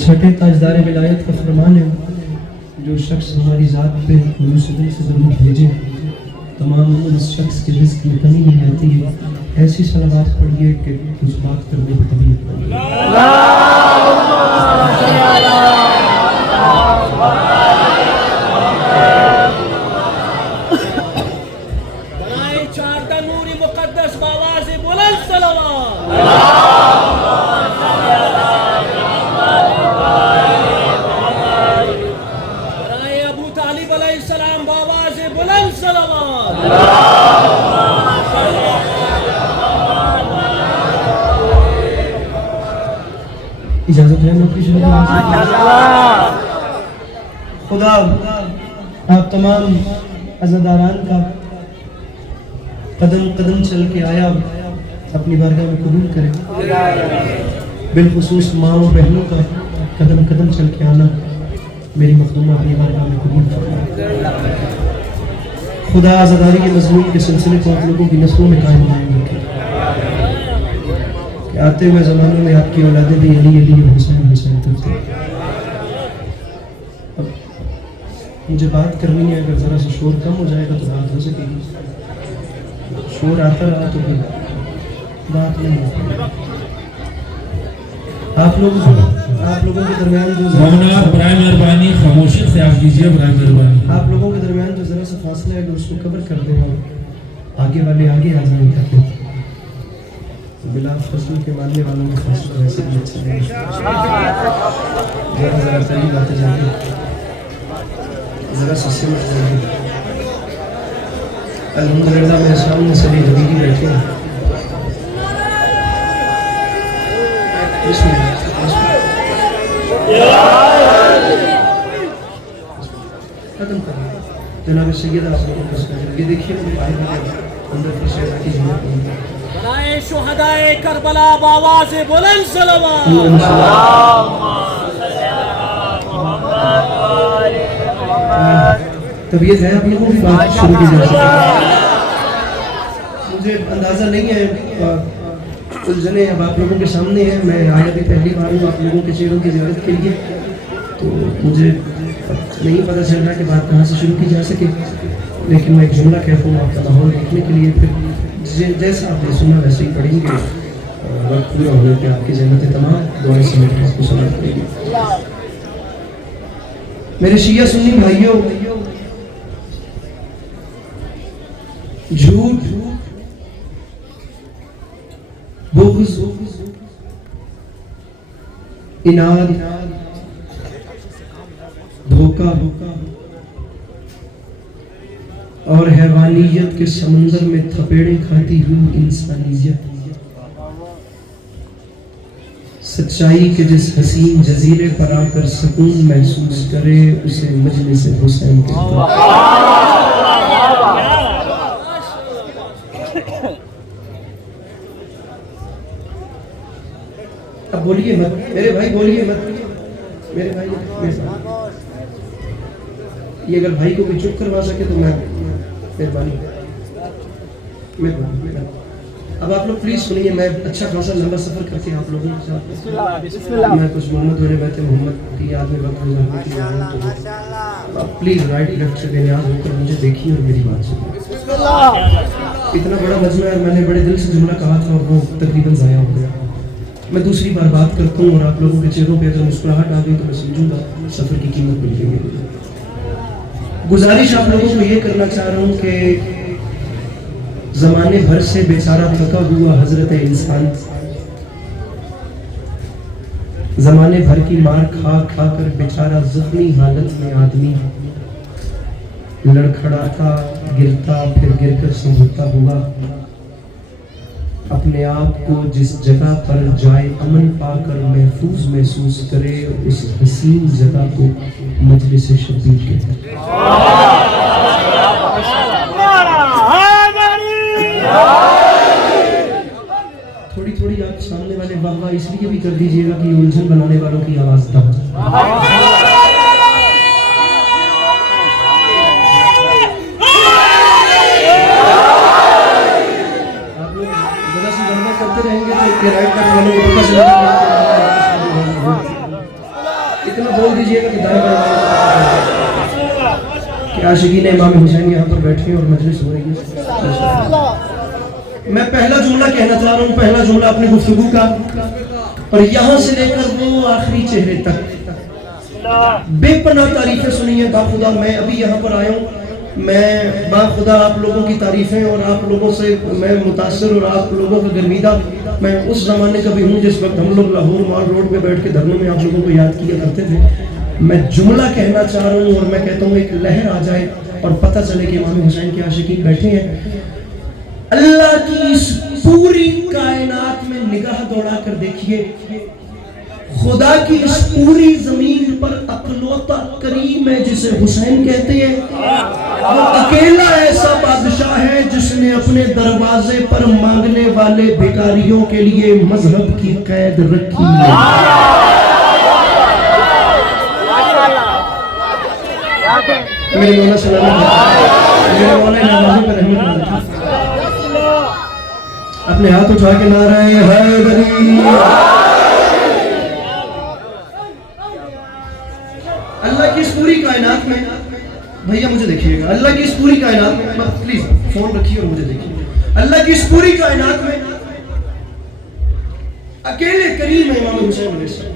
छठे ताजदार विलायत का फरमान है, जो शख्स हमारी ज़ात पे मुसलसल से ज़रूर भेजे तमाम उस शख्स के रिज़्क़ में कमी नहीं रहती है। ऐसी सलावात पढ़िए कि कुछ बात करने की तबीयत इजाजत है मुफ्ती खुदा आप तमाम अज़ादारान का कदम कदम चल के आया अपनी बारगाह में कबूल करें। बिलखुसूस माँ और बहनों का कदम कदम चल के आना मेरी मखदूमा अपनी बारगाह में कबूल फरमाए। खुदा आज़ादारी के मज़मून के सिलसिले को आप लोगों की नस्लों में कायम रखे। आते हुए ज़मानों में आपकी औलादे भी अली अली हुसैन हुसैन करते। अब मुझे बात करनी है, अगर ज़रा सा शोर कम हो जाएगा तो बात हो सकेगी। शोर आता रहा तो फिर बात नहीं होती। आप लोगों के दरमियान जो मेहरबानी खामोशी से आप कीजिए, मेहरबानी आप लोगों के दरमियान जो ज़रा सा फासला है, अगर उसको कवर कर दें और आगे वाले आगे आ जाएं ताकि बिला फसल के मानने वालों में फासला वैसे भी अच्छा नहीं। ज़रा करीब आते जाएंगे, ज़रा सा सिमट जाएंगे। अल्हम्दुलिल्लाह मेरे सामने सभी हबीबी बैठे हैं। खत्म कर जनाब सैयद आप लोगों को ये देखिए अंदर की शहर की जरूरत नहीं है। शुहदाए करबला बावाज़ बुलंद सलावत। तबीयत है आप लोगों की बात शुरू की जा सकती है। मुझे अंदाज़ा नहीं है, उलझने अब आप लोगों के सामने है। मैं आया भी पहली बार हूँ आप लोगों के चेहरों की ज़ियारत के लिए, तो मुझे नहीं पता चल रहा कि बात कहाँ से शुरू की जा सके, लेकिन मैं एक जुमला कहता हूँ आपका माहौल देखने के लिए, फिर जैसा आपने सुना वैसे ही पढ़ेंगे। वक्त पूरा होने पर आपकी ज़हमत तमाम दुआएं समेट आपको सुना पड़ेगी। मेरे शिया सुन्नी भाइयों, झूठ, बुग़्ज़, इनाद, धोखा और हैवानियत के समंदर में थपेड़े खाती हुई इंसानियत सच्चाई के जिस हसीन जजीरे पर आकर सुकून महसूस करे उसे मजलिस हुसैन कहते हैं। अब बोलिए मत मेरे भाई, बोलिए मत मेरे भाई, ये अगर भाई को भी चुप करवा सके तो मैं मेहरबानी। अब आप लोग प्लीज सुनिए, मैं अच्छा खासा लंबा सफर करके आप लोगों के साथ मैं कुछ मोहम्मद होने बैठे मोहम्मद की याद में वक्त गुजारने की तो आप प्लीज राइट लेफ्ट से बेनियाज होकर मुझे देखिए और मेरी बात सुनिए। इतना बड़ा मजमा है, मैंने बड़े दिल से जुमला कहा था और वो तकरीबन ज़ाया हो गया। मैं दूसरी बार बात करता हूँ और आप लोगों के चेहरों पे अगर मुस्कुराहट आ गई तो मैं समझूंगा सफ़र की कीमत मिल गई। गुजारिश आप लोगों को ये करना चाह रहा हूँ कि ज़माने भर से बेचारा थका हुआ हजरत इंसान ज़माने भर की मार खा खा कर बेचारा जख्मी हालत में आदमी लड़खड़ाता गिरता फिर गिरकर संभलता हुआ अपने आप को जिस जगह पर जाए अमन पाकर महफूज महसूस करे उस हसीन जगह को मजलिस शब्बीर कहते हैं। थोड़ी थोड़ी आप सामने वाले वाह इसलिए भी कर दीजिएगा कि उलझन बनाने वालों की आवाज दब जाए। करते रहेंगे तो राइट करने वालों को पता चलेगा। इतना बोल दीजिएगा कि दाएं कि आशिकीन इमाम हुसैन यहाँ पर बैठे हैं और मजलिस हो रही है। मैं पहला जुमला कहना चाह रहा हूँ, पहला जुमला अपनी गुफ्तगू का, और यहाँ से लेकर वो आखिरी चेहरे तक बेपनाह तारीफें सुनी है। बाखुदा मैं अभी यहाँ पर आया हूँ, मैं बाखुदा आप लोगों की तारीफें और आप लोगों से मैं मुतासर और आप लोगों का गर्मीदा मैं उस ज़माने का भी हूँ जिस वक्त हम लोग लाहौर माल रोड पे बैठ के धरनों में आप लोगों को याद किया करते थे। मैं जुमला कहना चाह रहा हूँ और मैं कहता हूँ एक लहर आ जाए और पता चले कि इमाम हुसैन के आशिकीन बैठे हैं। अल्लाह की इस पूरी कायनात में निगाह दौड़ा कर देखिए, खुदा की इस पूरी जमीन पर अकलौता करीम है जिसे हुसैन कहते हैं। वो अकेला ऐसा बादशाह है जिसने अपने दरवाजे पर मांगने वाले भिखारियों के लिए मजहब की कैद रखी है। मेरे मौला सलामत है, मेरे मौला नवाज़ों पर रहमत है। अपने हाथ उठा के नाराए हैदरी। अल्लाह की इस पूरी कायनात में, भैया मुझे देखिएगा, अल्लाह की इस पूरी कायनात में, प्लीज फोन रखिए और मुझे देखिए। अल्लाह की इस पूरी कायनात में अकेले करीम है इमाम हुसैन अलैहिस्सलाम,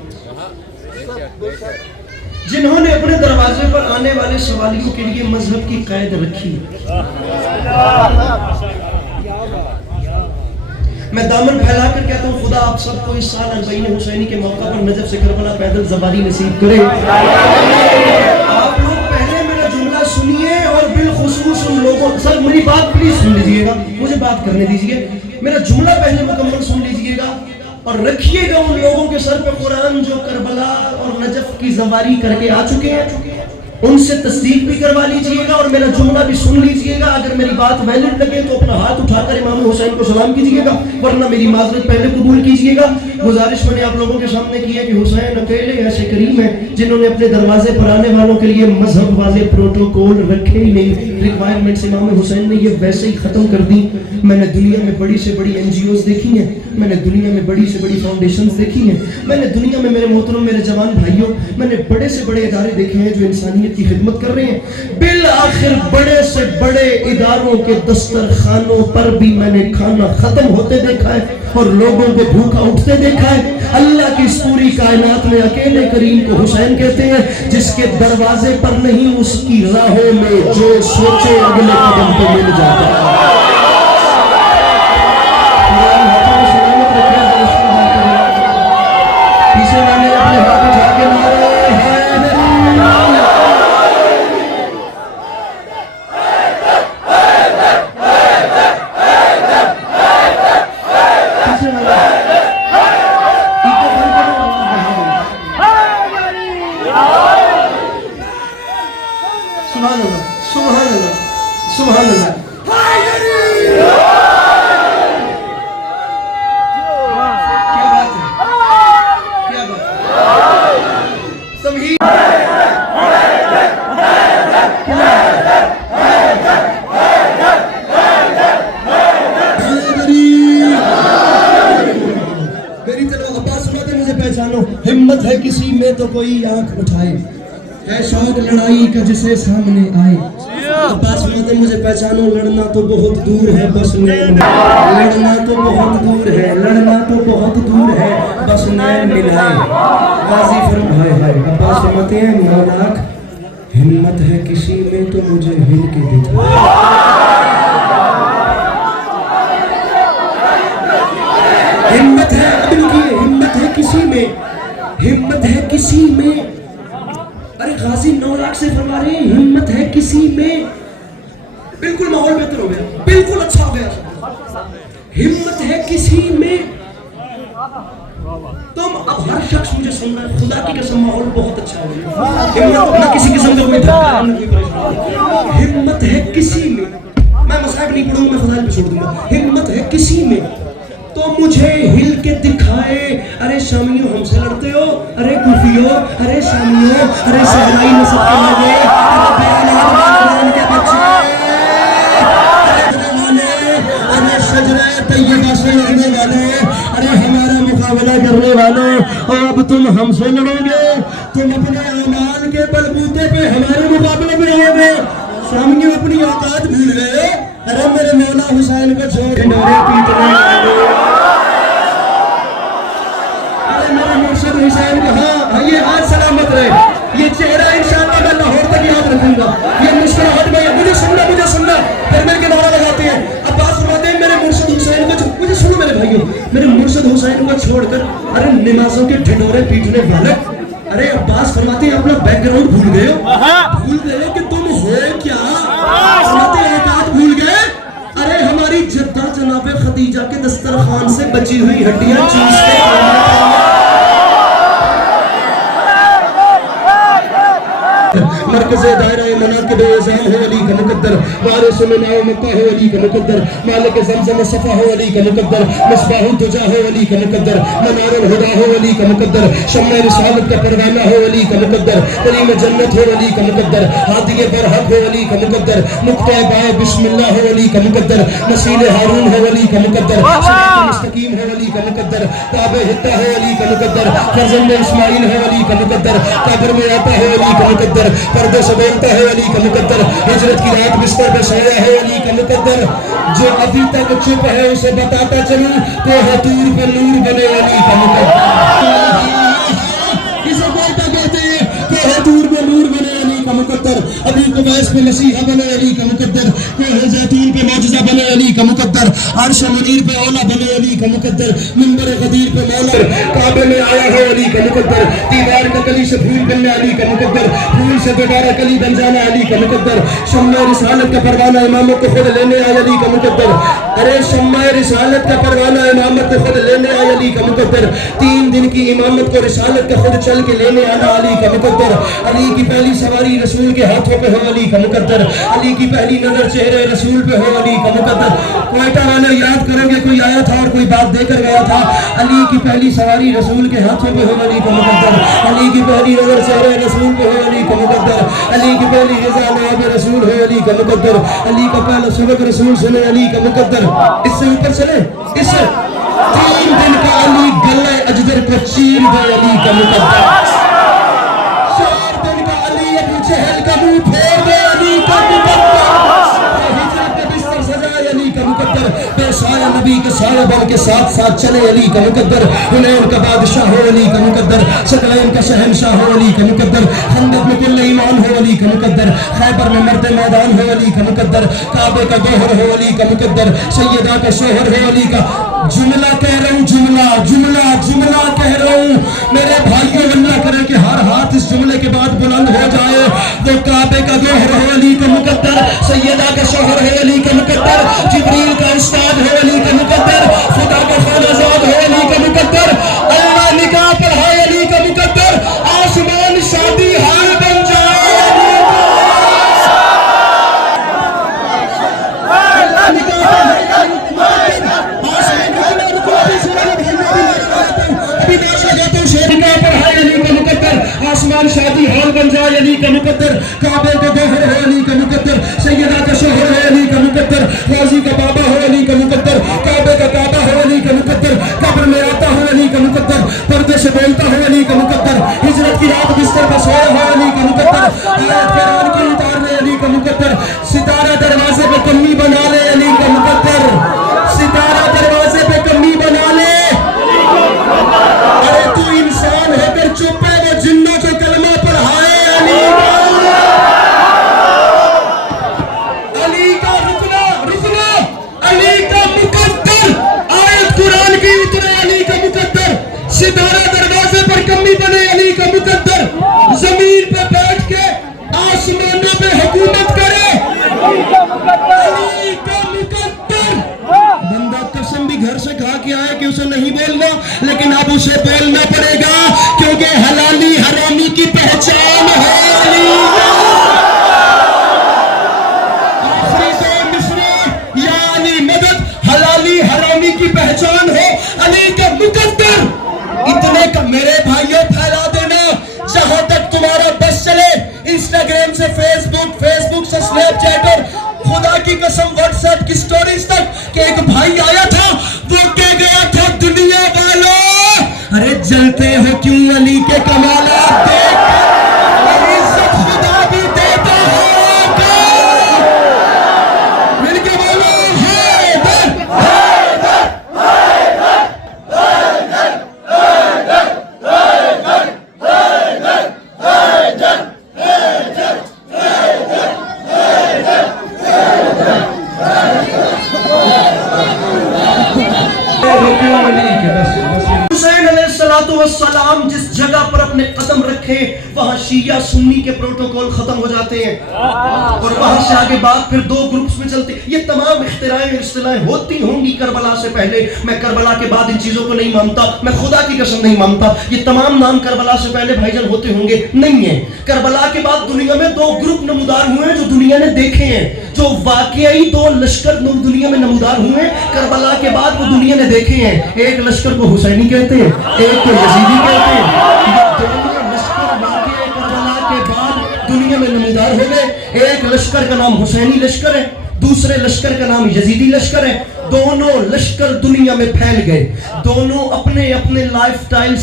जिन्होंने अपने दरवाजे पर आने वाले सवालियों के लिए मजहब की कैद रखी। मैं दामन फैलाकर कहता हूँ, खुदा आप सबको इस साल अरबईन हुसैनी के मौका पर नजफ से करबला पैदल ज़वारी नसीब करे। आप लोग पहले मेरा जुमला सुनिए और बिलखुसूस उन लोगों, सर मेरी बात प्लीज सुन लीजिएगा, मुझे बात करने दीजिए। मेरा जुमला पहले मुकम्मल सुन लीजिएगा और रखिएगा उन लोगों के सर पे कुरान जो करबला और नजफ की ज़वारी करके आ चुके हैं, उनसे तस्दीक भी करवा लीजिएगा और मेरा जुमला भी सुन लीजिएगा। अगर मेरी बात वैलिड लगे तो अपना हाथ उठाकर इमाम हुसैन को सलाम कीजिएगा, वरना मेरी माजरत पहले कबूल कीजिएगा। गुजारिश मैंने आप लोगों के सामने की है कि हुसैन अकेले ऐसे करीम है जिन्होंने अपने दरवाजे पर आने वालों के लिए मजहब वाले प्रोटोकॉल रखे ही नहीं। रिक्वायरमेंट्स इमाम हुसैन ने ये वैसे ही खत्म कर दी। मैंने दुनिया में बड़ी से बड़ी NGOs देखी हैं, मैंने दुनिया में बड़ी से बड़ी फाउंडेशंस देखी हैं, मैंने दुनिया में मेरे मोहतरम मेरे जवान भाइयों, मैंने बड़े से बड़े इदारे देखे हैं जो इंसानियत की खिदमत कर रहे हैं। बिल आखिर बड़े से बड़े इदारों के दस्तरखानों पर भी मैंने खाना खत्म होते देखा है और लोगों को भूखा उठते देखा है। अल्लाह की इस पूरी कायनात में अकेले करीम को हुसैन कहते हैं, जिसके दरवाजे पर नहीं उसकी राहों में जो सोचे अगले कदम पे मिल जाता है। पीछे वाले अपने हाथ उठा के मारे सुभान अल्लाह, सुभान अल्लाह, सुभान अल्लाह। क्या बात है, क्या बात है। सभी मेरी तरफ अब्बास फरमाते मुझे पहचानो, हिम्मत है किसी में तो कोई आंख उठाए, है शौक लड़ाई का जिसे सामने आए। अब्बास फरमाते मुझे पहचानो, लड़ना तो बहुत दूर है बस नैन, लड़ना तो बहुत दूर है, लड़ना तो बहुत दूर है बस नैन मिलाए। गाजी फरमाए हाय, अब्बास फरमाते हैं 9 लाख हिम्मत है किसी में तो मुझे हिल के दिखा। हिम्मत है, अब रुकिए, हिम्मत है किसी में, हिम्मत है किसी में। अरे गाजी 9 लाख से फरमा रहे हैं हिम्मत है किसी में। बिल्कुल माहौल बेहतर हो गया, बिल्कुल अच्छा हो गया। हिम्मत है किसी में, तुम अब हर शख्स मुझे सुन रहा है, खुदा की कसम माहौल बहुत अच्छा हो गया। हिम्मत ना किसी किस्म का कोई धक्का ना कोई परेशानी, हिम्मत है किसी में। मैं मसाइब नहीं पढ़ूंगा, मैं फजाइल पे छोड़ दूंगा। हिम्मत है किसी में तो मुझे हिल के दिखाए। अरे शामियों हमसे लड़ते हो, अरे कुफियों, अरे शामियों, अरे सहराई नस्ल के लगे, अरे बयान के बच्चे, अरे शजरा तैयबा से लड़ने वाले, अरे हमारा मुकाबला वादा करने वालों, और अब तुम हमसे लड़ोगे, तुम अपने अमाल के बलबूते पे हमारे मुकाबले में आओगे। सामने अपनी औकात भूल गए। अरे मेरे मौला हुसैन को छोड़ ढिंढोरे पीटने वाले, अरे मेरे मुर्शिद हुसैन का हाँ ये हाथ सलामत रहे, ये चेहरा इंशाअल्लाह मैं लाहौर तक याद रखूंगा। ये मुस्कुराहट में मुझे सुनना फिर मेरे के नारा लगाते हैं। अब बात सुनाते हैं मेरे मुर्शिद हुसैन को, मुझे सुनो मेरे भाइयों, मेरे मुर्शिद हुसैन को छोड़कर अरे नमाजों के ढिंढोरे पीटने वाले, अरे अब्बास फरमाते हैं अपना बैकग्राउंड भूल गए हो कि तुम हो क्या, औकात भूल गए। अरे हमारी जद्दा जनाबे खदीजा के दस्तरखान से बची हुई हड्डियां चूसते मरकज़े दायरा मनाक़िब एज़ाम हो अली का मुक़द्दर, वारिस मिनाओ मक्का हो अली का मुक़द्दर, मालिक ज़मज़म सफ़ा हो अली का मुक़द्दर, मिसबाह दुजा हो अली का मुक़द्दर, मनारुल हुदा हो अली का मुक़द्दर, शम्मे रिसालत का परवाना हो अली का मुक़द्दर, करीम जन्नत हो अली का मुक़द्दर, हादी बरहक हो अली का मुक़द्दर, नुक्ता बाय बिस्मिल्लाह हो अली का मुक़द्दर, नसील हारून हो अली का मुक़द्दर, सिरात मुस्तकीम हो अली का मुक़द्दर, काबे हित्ता हो अली का मुक़द्दर, फरज़ंद इस्माइल हो अली का मुक़द्दर, कब्र में आता है अली का मुक़द्दर, पर्दे से बोलता है अली का मुक़द्दर, हिजरत की रात बिस्तर पे सोया है अली का मुक़द्दर, जो अभी तक चुप है उसे बताता चलूं तो हतूर पे नूर बने अली का मुक़द्दर, इसे बोलता कहते हैं कि हतूर पे नूर बने अली का मुक़द्दर, अभी कुबैस पे मसीहा बने अली का मुक़द्दर, कोह ज़ैतून पे मौजज़ा बने अली का मुक़द्दर, अर्श मुनीर पे औला बने अली का मुक़द्दर, मिंबर गदीर पे मौला, काबे में आया है अली का मुक़द्दर, दीवार का कली से फूल बनने अली का मुक़द्दर, फूल से दोबारा कली बन जाना अली का मुक़द्दर, शम्मा रिसालत का परवाना इमामत को खुद लेने आया अली का मुक़द्दर, अरे शम्मा रिसालत का परवाना इमामत को खुद लेने आया अली का मुक़द्दर, 3 दिन की इमामत को रिसालत का खुद चल के लेने आना अली का मुक़द्दर, अली की पहली सवारी रसूल के हाथों पे हो अली का मुक़द्दर, अली की पहली नजर चेहरे रसूल पे हो अली का मुक़द्दर। कोयटा वाले याद करोगे कोई आया था और कोई बात देकर गया था, अली की पहली सवारी रसूल के हाथों पे हो अली का मुक़द्दर, अली की पहली नजर चेहरे रसूल पे हो अली का मुक़द्दर, अली की पहली रिज़ा नाब रसूल हो अली का मुक़द्दर, अली का पहला सबक रसूल सुने अली का मुक़द्दर। इससे ऊपर चले, इससे 3 दिन का अली गले अजदर को चीर दे अली का मुक़द्दर, 4 दिन का अली अबू जहल का मुंह फेर दे अली का मुक़द्दर, हिजरत का बिस्तर सजाए अली का मुक़द्दर, पेशाया नबी के साया बन के साथ साथ चले अली का मुक़द्दर, हुनैन का बादशाह हो अली का मुक़द्दर, सकलैन का शहंशाह हो अली का मुक़द्दर, खंदक में कुल ईमान हो अली का मुक़द्दर, खैबर में मर्द मैदान हो अली का मुक़द्दर, काबे का गोहर हो अली का मुक़द्दर, सैयदा का शोहर हो अली का। जुमला कह रहा हूँ, जुमला कह रहा हूँ मेरे भाइयों, अल्लाह करे कि हर हाथ इस जुमले के बाद बुलंद हो जाए। तो काबे का गोहर हो अली का मुक़द्दर, सैयदा का शोहर है अली का मुक़द्दर, जिब्रील का उस्ताद है अली का मुक़द्दर, खुदा का खानाजाद है अली का मुक़द्दर, अल्लाह निकाह पढ़ाए अली का मुक़द्दर, आसमान शादी हाल बन जाए आसमान शादी हॉल बन जाए अली का मुक़द्दर, काबे का गोहर है अली का मुक़द्दर, सैयदा का शोहर है अली का मुक़द्दर, गाजी का बाबा हो अली का मुक़द्दर, काबे का काबा हो अली का मुक़द्दर, कब्र में आता हो अली का मुक़द्दर, पर्दे से बोलता हो अली का मुक़द्दर, हिजरत की रात बिस्तर पर सोया हो अली का मुक़द्दर, आयत कुरान की उतारने अली का मुक़द्दर, सितारा दरवाजे पे कमी बना ले अली का मुक़द्दर, सितारा दरवाजे पे कमी बना ले। अरे तू इंसान होकर चुप है, वो जिन्नों को कलमा पढ़ाए अली का रुकना अली का मुक़द्दर, आयत कुरान की उतरे अली का मुक़द्दर, सितारा दरवाजे पर कमी बने अली का मुक़द्दर, जमीन पे बैठ के आसमानों पे हुकूमत करे अली का मुक़द्दर। बंदा कसम भी घर से खा के आए कि उसे नहीं बोलना, लेकिन अब उसे बोलना पड़ेगा क्योंकि हलाली हरामी की पहचान है अली। यानी मदद हलाली हरामी की पहचान है अली का मुक़द्दर। इतने का मेरे भाइयों फैला देना जहां तक तुम्हारा बस चले, इंस्टाग्राम से फेसबुक से स्नैपचैट और खुदा की कसम व्हाट्सएप की स्टोरीज तक कि एक भाई आया था, वो कह गया था दुनिया वालों क्यों अली के कमालात देख इज्जत खुदा भी देता है। मिलके बोलो हैदर हैदर हुसैन अलैहिस्सलाम जिस जगह पर अपने कदम रखे वहां शिया सुन्नी के प्रोटोकॉल खत्म हो जाते हैं और वहां से आगे बात फिर दो ग्रुप्स में चलती। ये तमाम इख्तिराएं इस्तिलाहें होती होंगी करबला से पहले। मैं करबला के बाद इन चीजों को नहीं मानता, मैं खुदा की कसम नहीं मानता। ये तमाम नाम करबला से पहले भाईजान होते होंगे, नहीं है। करबला के बाद दुनिया में दो ग्रुप नमूदार हुए हैं जो दुनिया ने देखे हैं, जो वाकई दो लश्कर दुनिया में नमूदार हुए हैं करबला के बाद वो दुनिया ने देखे हैं। एक लश्कर को हुसैनी कहते हैं, एक को यजीदी कहते हैं। ये दोनों लश्कर वाकई करबला के बाद दुनिया में नमूदार हो गए। एक लश्कर का नाम हुसैनी लश्कर है, दूसरे लश्कर का नाम यजीदी लश्कर है। दोनों लश्कर दुनिया में फैल गए, दोनों अपने अपने लाइफस्टाइल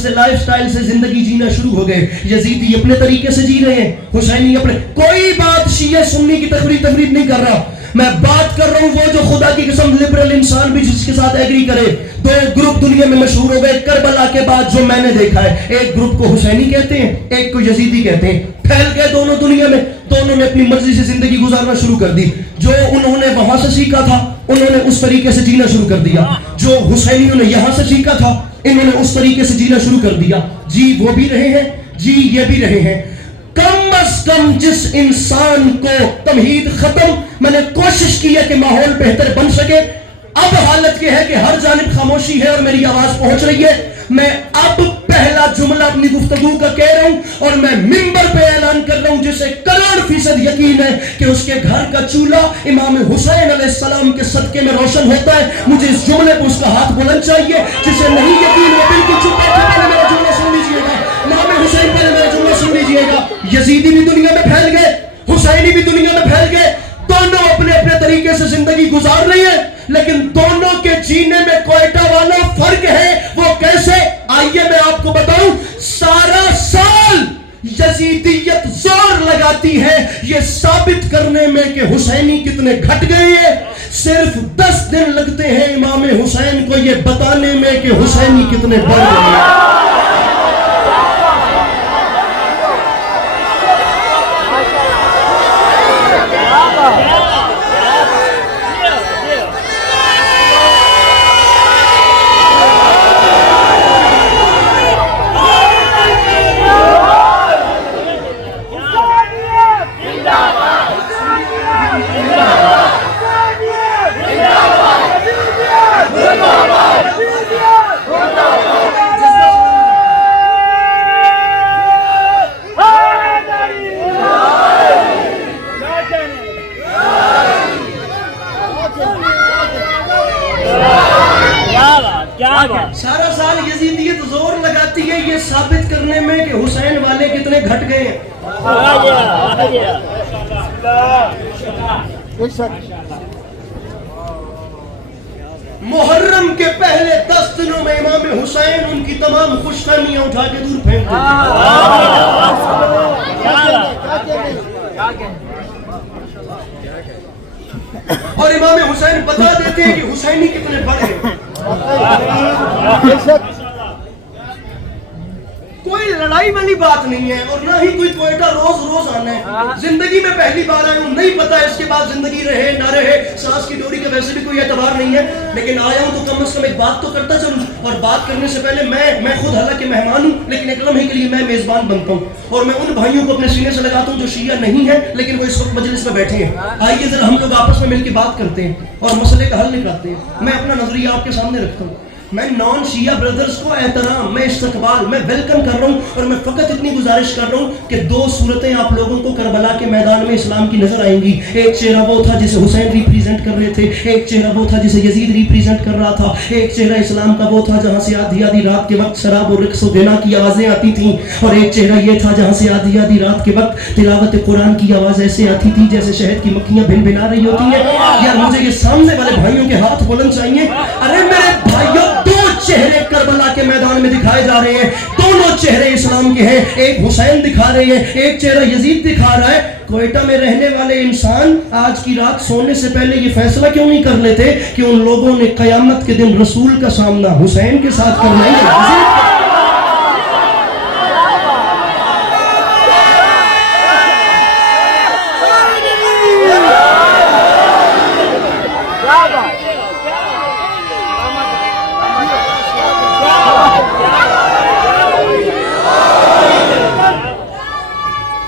से जिंदगी जीना शुरू हो गए। यजीदी अपने तरीके से जी रहे हैं, हुसैनी अपने। कोई बात शिया सुन्नी की तफरीद नहीं कर रहा, मैं बात कर रहा हूं वो जो खुदा की कसम लिबरल इंसान भी जिसके साथ एग्री करे। दो ग्रुप दुनिया में मशहूर हो गए करबला के बाद जो मैंने देखा है। एक ग्रुप को हुसैनी कहते हैं, एक को यजीदी कहते हैं। फैल गए दोनों दुनिया में, दोनों ने अपनी मर्जी से जिंदगी गुजारना शुरू कर दी। जो उन्होंने वहां से सीखा था उन्होंने उस तरीके से जीना शुरू कर दिया, जो हुसैनियों ने यहां से सीखा था इन्होंने उस तरीके से जीना शुरू कर दिया। जी वो भी रहे हैं, जी ये भी रहे हैं। कम अज कम जिस इंसान को तमहीद खत्म, मैंने कोशिश की है कि माहौल बेहतर बन सके। अब हालत यह है कि हर जानिब खामोशी है और मेरी आवाज पहुंच रही है। मैं अब पहला जुमला अपनी गुफ्तगू का कह रहा हूं और मैं मिंबर पे ऐलान कर रहा हूं जिसे करोड़ फीसद यकीन है कि उसके घर का चूल्हा इमाम हुसैन अलैहिस्सलाम के सदके में रोशन होता है। मुझे इस जुमले पर उसका हाथ बुलंद चाहिए। जिसे नहीं यकीन वो बिल्कुल चुप बैठे मेरा जुमला सुन लीजिएगा। इमाम हुसैन पहले मेरा जुमला सुन लीजिएगा। यजीदी भी दुनिया में फैल गए, हुसैनी भी दुनिया में फैल गए। दोनों अपने अपने तरीके से जिंदगी गुजार रही है, लेकिन दोनों के जीने में कोयटा वाला फर्क है। वो कैसे, आइए मैं आपको बताऊं। सारा साल यजीदियत जोर लगाती है ये साबित करने में कि हुसैनी कितने घट गए हैं। सिर्फ 10 दिन लगते हैं इमाम हुसैन को ये बताने में कि हुसैनी कितने बढ़ गए हैं। सारा साल यजीदियत जोर लगाती है ये साबित करने में कि हुसैन वाले कितने घट गए हैं। मुहर्रम के पहले 10 दिनों में इमाम हुसैन उनकी तमाम खुशफहमियां उठा के दूर फेंक और इमाम हुसैन बता देते हैं कि हुसैनी कितने बड़े हैं। कोई लड़ाई वाली बात नहीं है और ना ही कोई कोयटा रोज रोज आना है। जिंदगी में पहली बार आया हूं, नहीं पता इसके बाद जिंदगी रहे ना रहे, सांस की डोरी का वैसे भी कोई एतबार नहीं है, लेकिन आया हूं तो कम से कम एक बात तो करता चलूं। और बात करने से पहले मैं खुद हालांकि मेहमान हूं, लेकिन एक लम्हे के लिए मैं मेजबान बनता हूं और मैं उन भाइयों को अपने सीने से लगाता हूं जो शिया नहीं है लेकिन वो इस वक्त मजलिस में बैठे हैं। आइए जरा हम लोग आपस में मिलकर बात करते हैं और मसले का हल निकालते हैं। मैं अपना नजरिया आपके सामने रखता हूं। मैं नॉन शिया ब्रदर्स को एहतराम, मैं इस्तकबाल, मैं वेलकम कर रहा हूँ और मैं फकत इतनी गुजारिश कर रहा हूँ कि 2 सूरतें आप लोगों को करबला के मैदान में इस्लाम की नजर आएंगी। एक चेहरा वो था जिसे हुसैन रिप्रेजेंट कर रहे थे, एक चेहरा वो था जिसे यजीद रिप्रेजेंट कर रहा था, एक चेहरा इस्लाम का वो था जहाँ से आधी आधी रात के वक्त शराब और रिक्स देना की आवाजें आती थी, और एक चेहरा ये था जहाँ से आधी आधी रात के वक्त तिलावत कुरान की आवाज ऐसे आती थी जैसे शहद की मक्खियां भिन भिना रही होती है। यार मुझे ये सामने वाले भाइयों के हाथ बुलंद चाहिए। अरे मेरे भाइयों, 2 चेहरे करबला के मैदान में दिखाए जा रहे हैं, दोनों चेहरे इस्लाम के हैं। एक हुसैन दिखा रहे हैं, एक चेहरा यजीद दिखा रहा है। क्वेटा में रहने वाले इंसान आज की रात सोने से पहले ये फैसला क्यों नहीं कर लेते कि उन लोगों ने कयामत के दिन रसूल का सामना हुसैन के साथ करना है।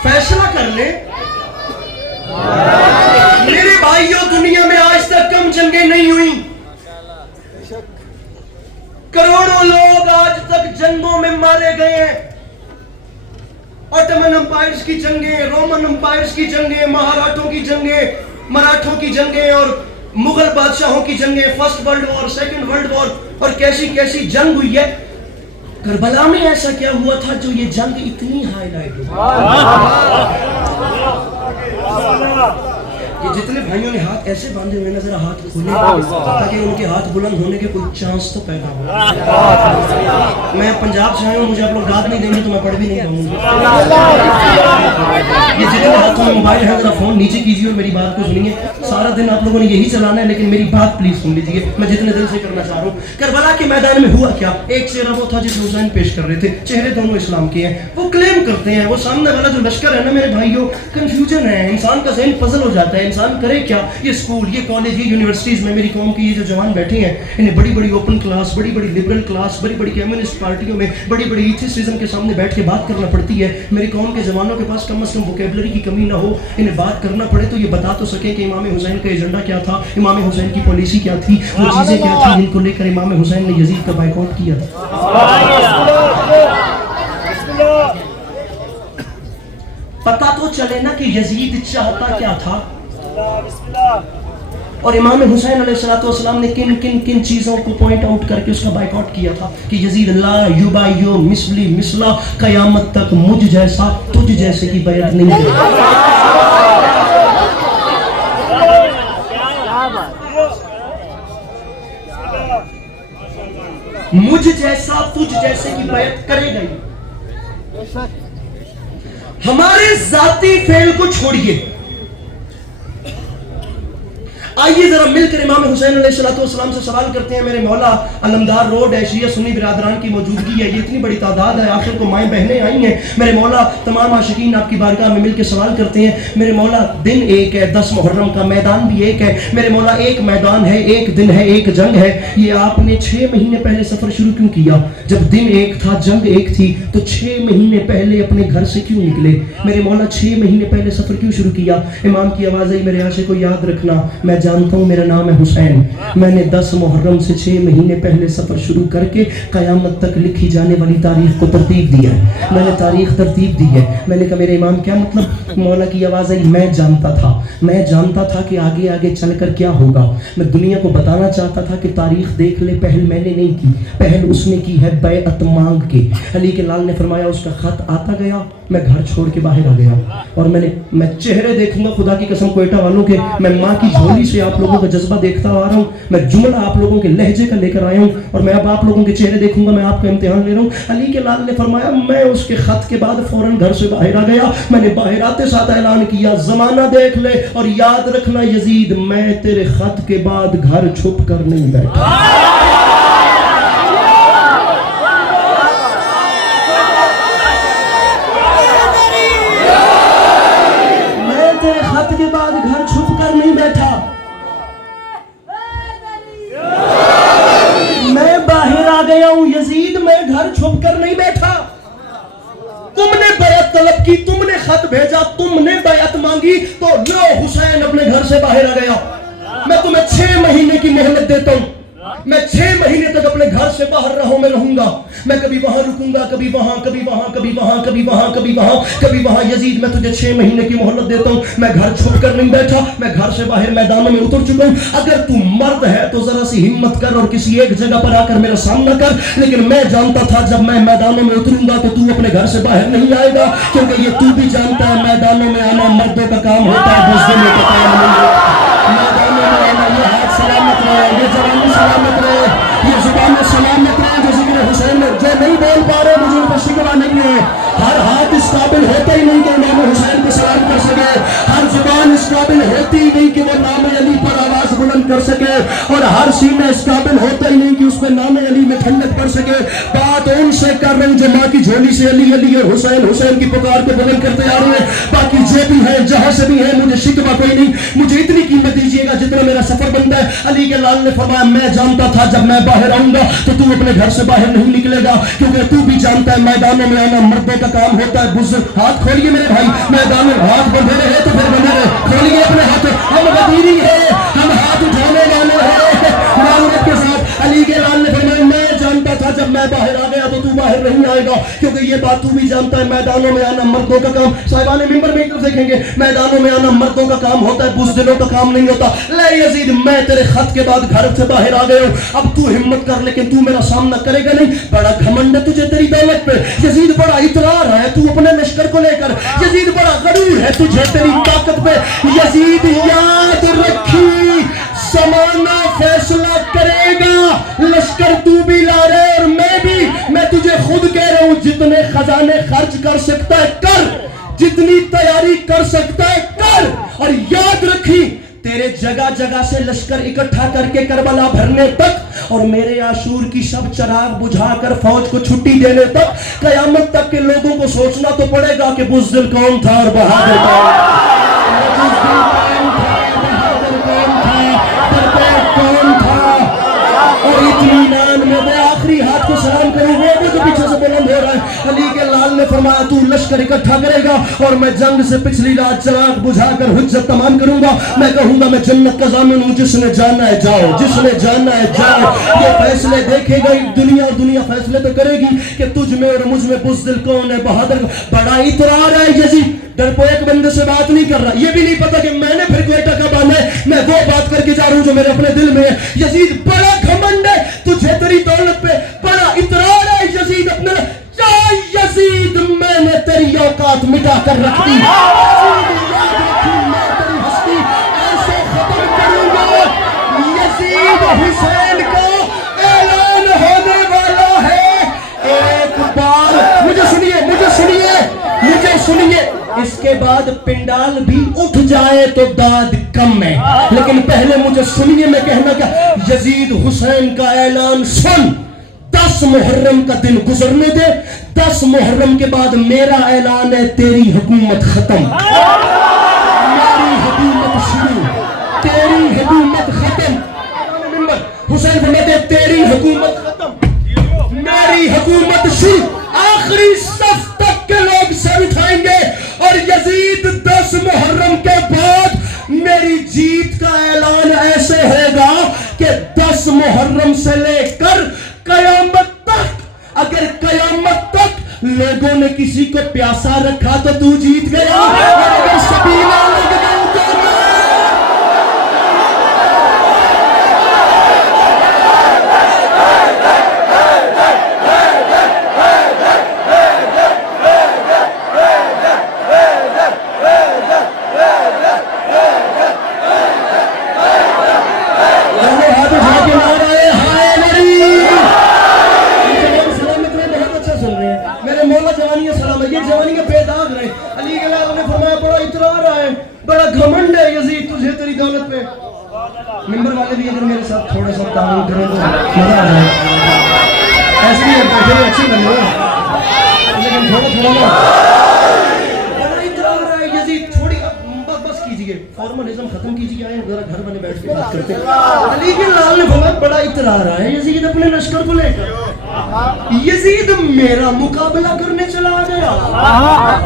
फैसला कर ले मेरे भाइयों, दुनिया में आज तक कम जंगें नहीं हुई। करोड़ों लोग आज तक जंगों में मारे गए हैं। ऑटोमन एम्पायर्स की जंगें, रोमन एम्पायर्स की जंगें, महाराठों की जंगें, मराठों की जंगें और मुगल बादशाहों की जंगें, first world war, second world war, और कैसी कैसी जंग हुई है। करबला में ऐसा क्या हुआ था जो ये जंग इतनी हाईलाइट हुई? ये जितने भाइयों ने हाथ ऐसे बांधे हुए नजर, हाथ खुले ताकि उनके हाथ बुलंद होने के कोई चांस तो पैदा हो। मैं पंजाब से आया हूँ, मुझे आप लोग दाद नहीं देंगे तो मैं पढ़ भी नहीं पाऊंगा। ये जितने हाथों में मोबाइल है, जरा फोन नीचे कीजिए और मेरी बात को सुनिए। सारा दिन आप लोगों ने यही चलाना है, लेकिन मेरी बात प्लीज सुन लीजिए, मैं जितने दिल से करना चाह रहा हूँ। करबला के मैदान में हुआ क्या? एक चेहरा वो था जिसे हुसैन पेश कर रहे थे, चेहरे दोनों इस्लाम के हैं। वो क्लेम करते हैं, वो सामने वाला जो लश्कर है ना मेरे भाइयों, कंफ्यूजन है, इंसान का ज़हन पजल हो जाता है, इंसान करे क्या। ये स्कूल, ये कॉलेज, ये यूनिवर्सिटीज में मेरी कौम के ये जो जवान बैठे हैं, इन्हें बड़ी बड़ी ओपन क्लास, बड़ी बड़ी लिबरल क्लास, बड़ी बड़ी कम्युनिस्ट पार्टियों में बड़ी बड़ी एथिस्टिज्म के सामने बैठ के बात करना पड़ती है। मेरी कौम के जवानों के पास कम से कम वोकेबलरी की कमी ना हो, इन्हें बात करना पड़े तो ये बता तो सके कि इमाम हुसैन का एजेंडा क्या था, इमाम हुसैन की पॉलिसी क्या थी, वो चीजें क्या थी जिनको लेकर इमाम हुसैन ने यजीद का बायकॉट किया था। पता तो चले ना कि यजीद चाहता क्या था, और इमाम हुसैन अलैहिस्सलाम ने किन किन किन चीजों को पॉइंट आउट करके उसका बायकॉट किया था कि यजीद ला युबायु मिसली मिसला, कयामत तक मुझ जैसा तुझ जैसे की बैत नहीं करेगा। मुझ जैसा तुझ जैसे की बैत करेगा ही। हमारे जाती फेल को छोड़िए, आइए जरा मिलकर इमाम हुसैन अलैहिस्सलाम से सवाल करते हैं। मेरे मौला अलमदार रोड है, शिया सुन्नी बिरादरान की मौजूदगी है, ये इतनी बड़ी तादाद है, आखिर को माएँ बहनें आई हैं। मेरे मौला तमाम आशिकीन आपकी बारगाह में मिलकर सवाल करते हैं। मेरे मौला दिन एक है, 10 मुहर्रम का मैदान भी एक है। मेरे मौला एक मैदान है, एक दिन है, एक जंग है। ये आपने 6 महीने पहले सफर शुरू क्यों किया? जब दिन एक था, जंग एक थी, तो 6 महीने पहले अपने घर से क्यों निकले? मेरे मौला 6 महीने पहले सफर क्यों शुरू किया? इमाम की आवाज़ आई, मेरे आशिक को याद रखना, मैं जानता हूँ मेरा नाम है हुसैन। मैंने 10 मुहर्रम से 6 महीने पहले सफर शुरू करके कयामत तक लिखी जाने वाली तारीख को तरतीब दिया है। मैंने तारीख तरतीब दी है। मैंने कहा मेरे इमाम क्या मतलब? मौला की आवाज़ आई, मैं जानता था कि आगे आगे चलकर क्या होगा। मैं दुनिया को बताना चाहता था कि तारीख देख ले, पहल मैंने नहीं की, पहल उसने की है बैअत मांग के। अली के लाल ने फरमाया, उसका खत आता गया, मैं घर छोड़ के बाहर आ गया। और मैं चेहरे देखूंगा, खुदा की कसम क्वेटा वालों के, मैं माँ की झोली से आप लोगों का जज्बा देखता आ रहा हूँ, मैं जुमला आप लोगों के लहजे का लेकर आया हूँ, और मैं अब आप लोगों के चेहरे देखूंगा, मैं आपका इम्तिहान ले रहा हूँ। अली के लाल ने फरमाया, मैं उसके खत के बाद फौरन घर से बाहर आ गया। मैंने बाहर आते साथ ऐलान किया, जमाना देख ले और याद रखना यजीद, मैं तेरे खत के बाद घर छुप कर नहीं बैठा। के बाद घर छुप कर नहीं बैठा, मैं बाहर आ गया हूं यजीद, मैं घर छुप कर नहीं बैठा। तुमने बैत तलब की, तुमने खत भेजा, तुमने बैत मांगी, तो लो हुसैन अपने घर से बाहर आ गया। मैं तुम्हें 6 महीने की मोहलत देता हूं, मैं 6 महीने तक अपने घर से बाहर रहो, मैं रहूंगा। मैं कभी वहां रुकूंगा, कभी वहां, कभी वहां, कभी वहां, कभी वहां, कभी वहां, कभी वहां। यजीद मैं तुझे 6 महीने की मोहलत देता हूं, मैं घर छुप कर नहीं बैठा, मैं घर से बाहर मैदानों में उतर चुका हूं। अगर तू मर्द है तो जरा सी हिम्मत कर और किसी एक जगह पर आकर मेरा सामना कर। लेकिन मैं जानता था जब मैं मैदानों में उतरूंगा तो तू अपने घर से बाहर नहीं आएगा, क्योंकि ये तू भी जानता है मैदानों में आना मर्दों का काम होता है, बुज़दिलों का काम नहीं है। मैदानों में आना, ये हाथ सलामत रहे, ये जवानी सलामत रहे, ये जुबान सलामत रहे, नहीं कि इमाम हुसैन को सलाम कर सके, हर जुबान इस काबिल होती ही नहीं कि वो नाम अली पर आवाज बुलंद कर सके, और हर सीना इस काबिल होता ही नहीं कि उस पर नाम अली में ठंडक पड़ सके। बात उनसे कर रहा हूं जो माँ की झोली से अली अली और हुसैन हुसैन की पुकार को बुलंद करते आ रहे हैं। बाकी जो भी है जहां से भी है मुझे शिकवा कोई नहीं, मुझे इतनी कीमत दीजिएगा जितना मेरा सफर बनता है। अली के लाल ने फरमाया मैं जानता था जब मैं बाहर आऊंगा तो तू अपने घर से बाहर नहीं निकलेगा, क्योंकि तू भी जानता है मैदानों में आना मर्दों का काम होता है। बुजुर्ग हाथ खोलिए मेरे भाई, मैदान में हाथ बंधे रहे तो फिर बंधे रहे, खोलिए अपने हाथ। हम गदीरी है, हम हाथ उठाने वाले हैं मारूफ के साथ। अली के लाल ने फरमाया मैं जानता था जब मैं बाहर आ गया तो तू बाहर नहीं आएगा, क्योंकि ये बात तू भी जानता है मैदानों में आना मर्दों का काम। साहिबान मिंबर में एक तरफ देखेंगे, मैदानों में आना मर्दों का काम होता है, बुज़दिलों का काम नहीं होता। ले यजीद मैं तेरे खत के बाद घर से बाहर आ गया हूं, अब तू हिम्मत कर लेकिन तू मेरा सामना करेगा नहीं। बड़ा घमंड है तुझे तेरी दौलत पे, यजीद बड़ा इतरार है तू अपने लश्कर को लेकर, यजीद बड़ा गरूर है तुझे तेरी ताकत पे। यजीद याद रखी समाना फैसला करेगा, लश्कर तू भी ला रहे और मैं भी। मैं तुझे खुद कह रहा हूं जितने खजाने खर्च कर सकता है कर, जितनी तैयारी कर सकता है कर, और याद रखी तेरे जगह जगह से लश्कर इकट्ठा करके करबला भरने तक, और मेरे आशूर की सब चराग बुझाकर फौज को छुट्टी देने तक, कयामत तक के लोगों को सोचना तो पड़ेगा कि बुज़दिल कौन था और बहादुर कौन था, कौन था। और इत्मीनान में मैं आखिरी हाथ को सलाम करूं, वो भी तो पीछे से बुलंद हो रहा है। अली के लाल ने फरमाया तू लश्कर इकट्ठा करेगा और मैं जंग से पिछली रात चराग बुझाकर हुज्जत तमाम करूंगा। मैं कहूंगा मैं जन्नत का ज़ामिन हूं, जिसने जाना है जाओ, जिसने जाना है जाओ। ये फैसले देखेगा दुनिया, और दुनिया फैसले तो करेगी कि तुझ में और मुझ में बुज़दिल कौन है, बहादुर। बड़ा इतरार है यजीद, डरपोक बंदे से बात नहीं कर रहा, ये भी नहीं पता कि मैंने फिर कोई टका बांधा है, मैं वो बात करके जा रहा हूं जो मेरे अपने दिल में है। यजीद बड़ा घमंड है तुझे तेरी दौलत पे, बड़ा इतरार है यजीद अपने। यजीद मैंने तेरी औकात मिटा कर रख दी, मैं तेरी हस्ती ऐसे खत्म करूंगा। यजीद हुसैन का ऐलान होने वाला है। एक बार मुझे सुनिए, मुझे सुनिए, मुझे सुनिए, इसके बाद पिंडाल भी उठ जाए तो दाद कम है, लेकिन पहले मुझे सुनिए मैं कहना क्या। यजीद हुसैन का ऐलान सुन, 10 मुहर्रम का दिन गुजरने दे, 10 मुहर्रम के बाद मेरा ऐलान है तेरी हुकूमत खत्म, मेरी हुकूमत शुरू, तेरी हुकूमत खत्म। हुसैन फरमाते तेरी हुकूमत खत्म, मेरी हुकूमत शुरू। आखिरी सफ तक के लोग सर उठाएंगे और यजीद 10 मुहर्रम के बाद मेरी जीत का ऐलान ऐसे होगा कि 10 मुहर्रम से लेकर कयामत तक, अगर कयामत तक लोगों ने किसी को प्यासा रखा तो तू जीत गया, और अगर सबीला लग गया तो बड़ा घमंड है यजीद तुझे तेरी दौलत पे। मिंबर वाले भी अगर मेरे साथ थोड़ा सा ताउन करें तो मजा आ जाए। ऐसे ही बैठे हुए अच्छे बन रहे हैं, लेकिन थोड़ा ना बड़ा इतरार है यजीद, थोड़ी बस कीजिए, फॉर्मलिज्म खत्म कीजिए, आए जरा घर बने बैठ के बात करते हैं। अली के लाल ने बोला बड़ा इतरार है यजीद अपने लश्कर को लेकर, यजीद मेरा मुकाबला करने चला गया।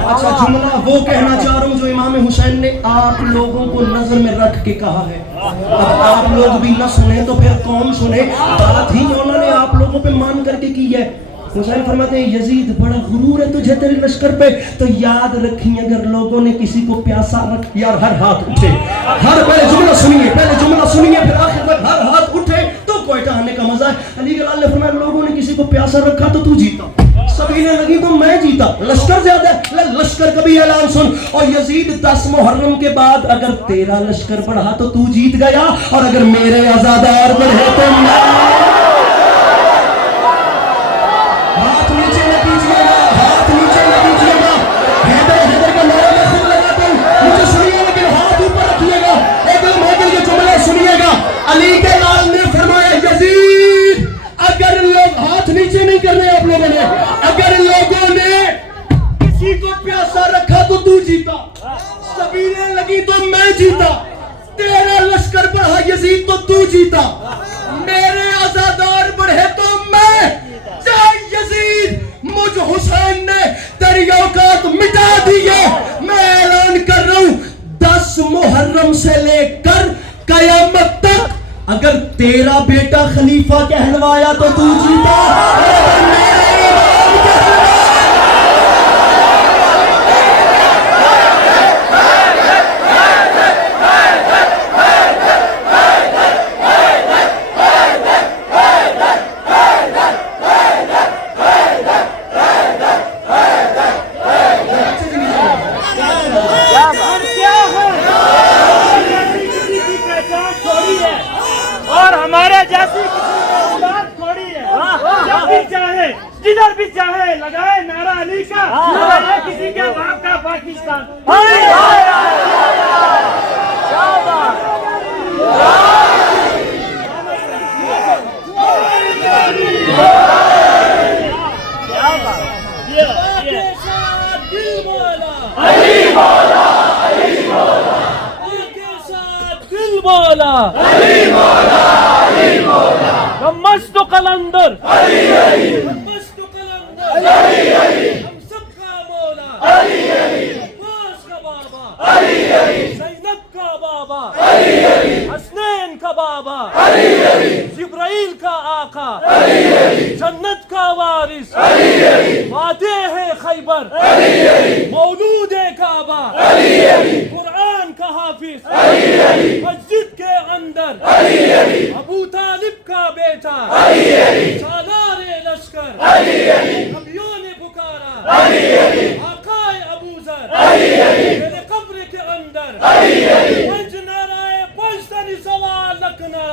अच्छा जुमला वो कहना चाह रहा हूं जो इमाम हुसैन ने आप लोगों को नजर में रख के कहा है। अब आप लोग भी न सुने तो फिर कौन सुने, बात ही उन्होंने आप लोगों पे मान करके की है। हुसैन फरमाते हैं यजीद बड़ा गुरूर है तुझे तेरे लश्कर पे, तो याद रखिए अगर लोगों ने किसी को प्यासा रख, यार हर हाथ उठे, हर पहले जुमला सुनिए, पहले जुमला सुनिए फिर आखिर तक हर हाथ उठे तो कोयटा आने का मजा है। अली के लाल ने फरमाया लोगों ने किसी को प्यासा रखा तो तू जीता, सभी ने लगी तो मैं जीता, लश्कर ज्यादा है, लश्कर का भी ऐलान सुन। और यजीद 10 मुहर्रम के बाद अगर तेरा लश्कर बढ़ा तो तू जीत गया, और अगर मेरे आजादार बढ़े तो मैं। हाथ नीचे न कीजिएगा, हाथ नीचे न कीजिएगा, हैदर हैदर प्यासा रखा तो तू जीता, सबीलें लगी तो मैं जीता, तेरा लश्कर बढ़ा यजीद तो तू जीता, मेरे अज़ादार बढ़े तो मैं, चाहे यजीद मुझ हुसैन ने तेरी औकात मिटा दी है। मैं ऐलान कर रहा हूं 10 मुहर्रम से लेकर कयामत तक अगर तेरा बेटा खलीफा कहलवाया तो तू जीता, हमारे जैसी औलाद थोड़ी है। जब भी चाहे जिधर भी चाहे लगाए नारा अली का, लगाए किसी के बाप का पाकिस्तान। मस्त कलंदर मस्त कलंदर हम सबका मौला अब्बास का बाबा ज़ैनब का बाबा हसनैन का बाबा जिब्राइल का आका जन्नत का वारिस वादे है खैबर मौलूद काबा कुरान का हाफिज मस्जिद के अंदर अबू तालिब का बेटा सालार लश्कर कवियों ने पुकारा आकाए अबू जर मेरे कब्र के अंदर पंच नाराए पंचतनी सवाल लखना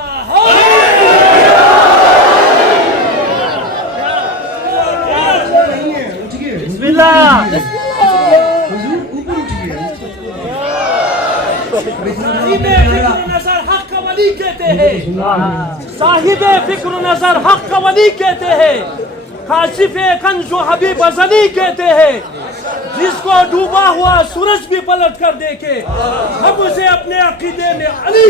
बिस्मिल्लाह नजर हक का वली कहते हैं, साहिबे फिक्र नजर हक का वली कहते हैं, काशिफे कंज़ो हबीब अज़ली कहते हैं, जिसको डूबा हुआ सूरज भी पलट कर देखे हम उसे अपने अकीदे में अली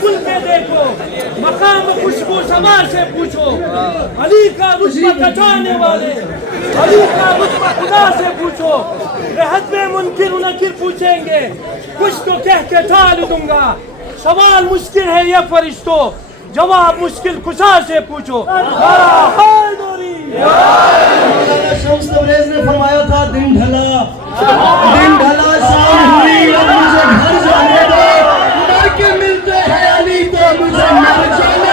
गुल पे देखो, मकाम खुशबू समा से पूछो, अली का रुतबा कटाने वाले, अली का रुतबा खुदा से पूछो, रहत में मुनकिर नकीर पूछेंगे, कुछ तो कह के टाल दूंगा, सवाल मुश्किल है ये फरिश्तों, जवाब मुश्किल कुशा से पूछो। शम्स तबरेज़ ने फरमाया था दिन ढला शाम हुई अब मुझे घर जाने दो, मर के मिलते हैं अली तो मुझे मर जाने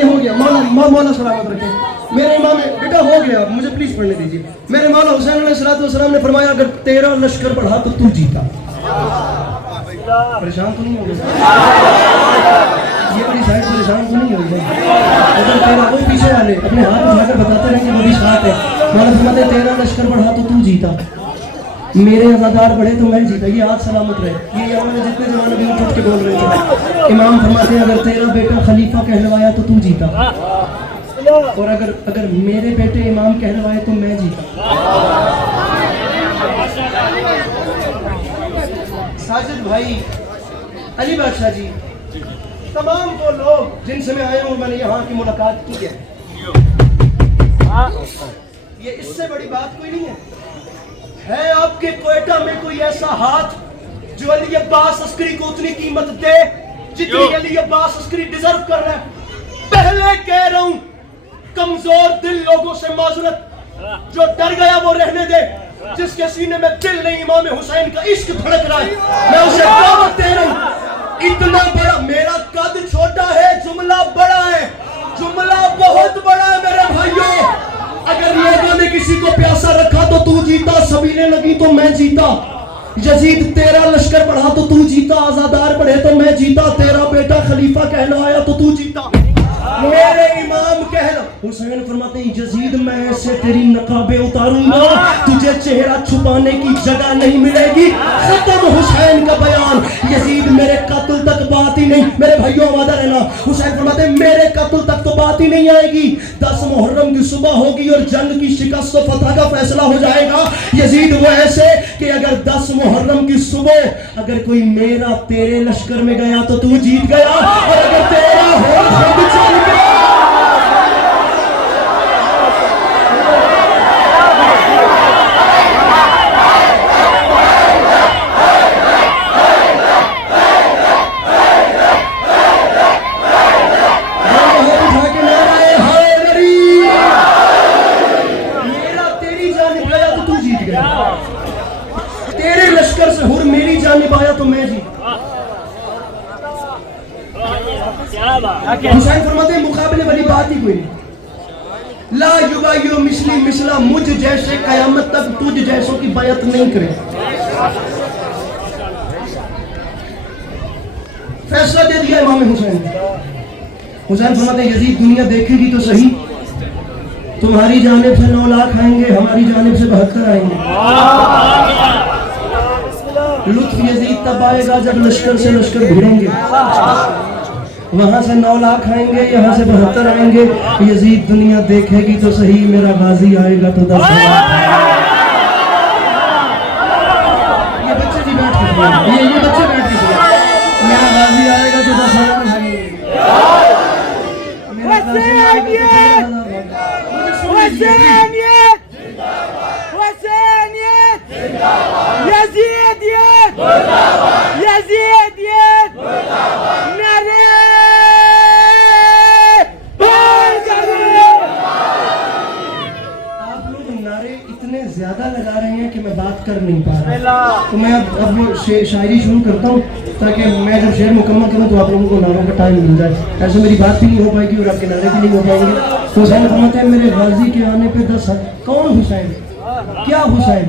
हो गया मौला सलामत रखे। मेरे इमाम बेटा हो गया, मुझे प्लीज पढ़ने दीजिए। मेरे मौला हुसैन अलैहिस्सलाम ने फरमाया अगर तेरा लश्कर बढ़ा तो तू जीता। परेशान तो नहीं हो गया ये बड़ी साइड, परेशान तो नहीं हो गया। अगर तेरा वो पीछे वाले अपने हाथ उठाकर बताते रहेंगे वो भी साथ है। मौला फरमाते तेरा लश्कर बढ़ा तो तू जीता, मेरे अज़ादार बढ़े तो मैं जीता। ये हाथ सलामत रहे। ये यहाँ जितने जवान अभी उठ के बोल रहे थे, इमाम फरमाते हैं अगर तेरा बेटा खलीफा कहलवाया तो तू जीता, और अगर मेरे बेटे इमाम कहलवाए तो मैं जीता। साजिद भाई, अली बादशाह जी, तमाम वो लोग जिनसे मैं आया हूँ, मैंने यहाँ की मुलाकात की है, ये इससे बड़ी बात कोई नहीं है आपके क्वेटा में कोई ऐसा हाथ जो अली अब्बास अस्करी को उतनी कीमत दे जितनी अली अब्बास अस्करी डिजर्व कर रहा है। पहले कह रहा हूं, कमजोर दिल लोगों से माजूरत, जो डर गया वो रहने दे, जिसके सीने में दिल नहीं इमाम हुसैन का इश्क धड़क रहा है, मैं उसे दावत दे रहा हूं। इतना बड़ा, मेरा कद छोटा है, जुमला बड़ा है, जुमला बहुत बड़ा है मेरे भाइयों। अगर लोगों ने किसी को प्यासा रखा तो तू जीता, सबीलें लगी तो मैं जीता। यजीद तेरा लश्कर बढ़ा तो तू जीता, आजादार बढ़े तो मैं जीता, तेरा बेटा खलीफा कहलाया तो तू जीता। मेरे इमाम कहना हुसैन फरमाते हैं यजीद मैं ऐसे तेरी नकाबे उतारूंगा, तुझे चेहरा छुपाने की जगह नहीं मिलेगी। खत्म हुसैन का बयान। यजीद मेरे कत्ल तक बात ही नहीं, मेरे भाइयों आवाज़ रहना, हुसैन फरमाते हैं मेरे कत्ल तक तो बात ही नहीं आएगी। 10 मुहर्रम की सुबह होगी और जंग की शिकस्त व फतह का फैसला हो जाएगा। यजीद वो ऐसे कि अगर 10 मुहर्रम की सुबह अगर कोई मेरा तेरे लश्कर में गया तो तू जीत गया, और अगर तेरा हो खुद चल गया। तेरे लश्कर से हुर मेरी जान निभाया तो मैं जी। हुसैन फरमाते हैं मुकाबले वाली बात ही कोई नहीं। ला युबायु मिसली मिसला, मुझ जैसे कयामत तक तुझ जैसों की बायत नहीं करे। फैसला दे दिया इमाम हुसैन। हुसैन फरमाते हैं यजीद दुनिया देखेगी तो सही, तुम्हारी जानिब से 9 लाख आएंगे, हमारी जानिब से 72 आएंगे। लुत्फ यजीद तब आएगा जब लश्कर से लश्कर भिड़ेंगे। वहां से 9 लाख आएंगे, यहाँ से 72 आएंगे। यजीद दुनिया देखेगी तो सही, मेरा गाजी आएगा तो 10 लाख। ये बच्चे भी बैठ के ये बच्चे बैठ के मेरा गाजी आएगा तो 10,000 इतने ज्यादा लगा रहे हैं कि मैं बात कर नहीं पा रहा। तो मैं अब शायरी शुरू करता हूँ ताकि मैं जब शेर मुकम्मल करूँ तो आप लोगों को नारों का टाइम मिल जाए। ऐसे मेरी बात भी नहीं हो पाएगी और आपके नारे भी नहीं हो पाएंगे। तो हुसैन फरमाते हैं मेरे गाजी के आने पे 10 कौन हुसैन, क्या हुसैन,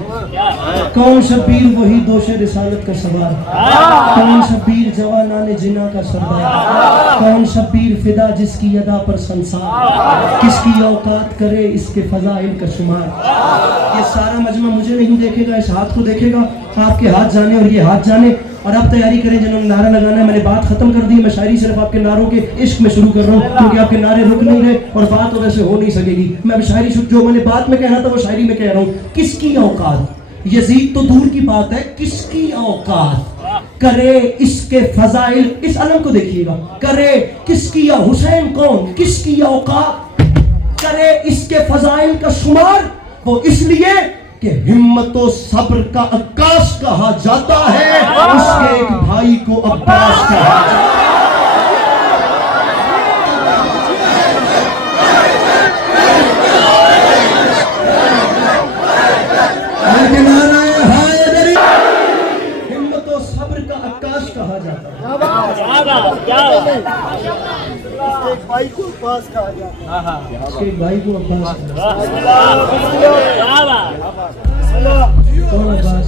कौन शब्बीर वही दोषे रिसालत का सवार, कौन शब्बीर जवानाने जिना का सरदार, कौन शब्बीर फिदा जिसकी अदा पर संसार, किसकी औकात करे इसके फजाइल का शुमार। ये सारा मजमा मुझे नहीं देखेगा, इस हाथ को देखेगा। आपके हाथ जाने और ये हाथ जाने। और आप तैयारी करें जिन्होंने नारा लगाना है। मैंने बात खत्म कर दी, मैं शायरी सिर्फ आपके नारों के इश्क में शुरू कर रहा हूँ क्योंकि आपके नारे रुक नहीं रहे और बात तो वैसे हो नहीं सकेगी। मैं अब शायरी जो मैंने बात में कहना था वो शायरी में कह रहा हूँ। किसकी औकात, यजीद तो दूर की बात है, किसकी औकात करे इसके फजाइल, इस अलम को देखिएगा, करे किसकी, या हुसैन कौन, किसकी औकात करे इसके फजाइल का शुमार। वो इसलिए कि हिम्मत और सब्र का अक्काश कहा जाता है, उसके एक भाई को अब्बास कहा जाता है। हिम्मत और सब्र का अक्काश कहा जाता है। इसके एक भाई को अब्बास कहा जाता है। उसके एक भाई को अब्बास कहा कौन अब्बास,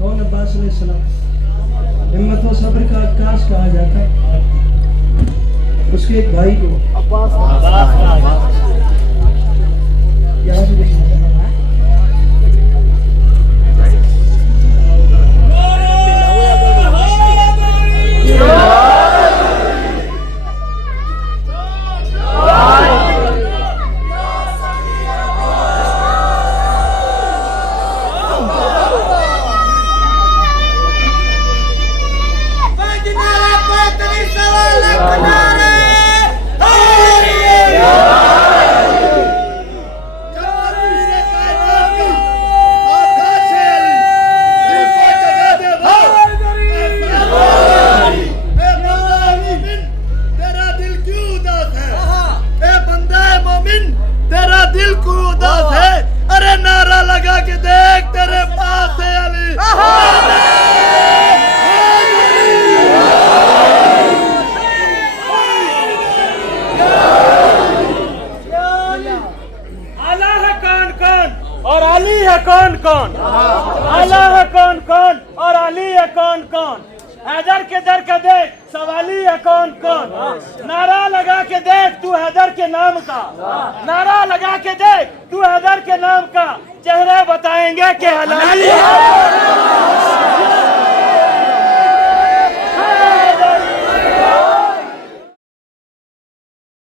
कौन अब्बास अलैहिस्सलाम। हिम्मत व सब्र का अक्काश कहा जाता है, उसके एक भाई को अब्बास कहा जाता है। यहाँ से देखिए कौन, आला है कौन कौन, और अली है कौन कौन। हैदर के दर का देख, सवाली है कौन कौन। नारा लगा के देख तू हैदर के नाम का, नारा लगा के देख तू हैदर के नाम का। चेहरे बताएंगे कि हलाली है।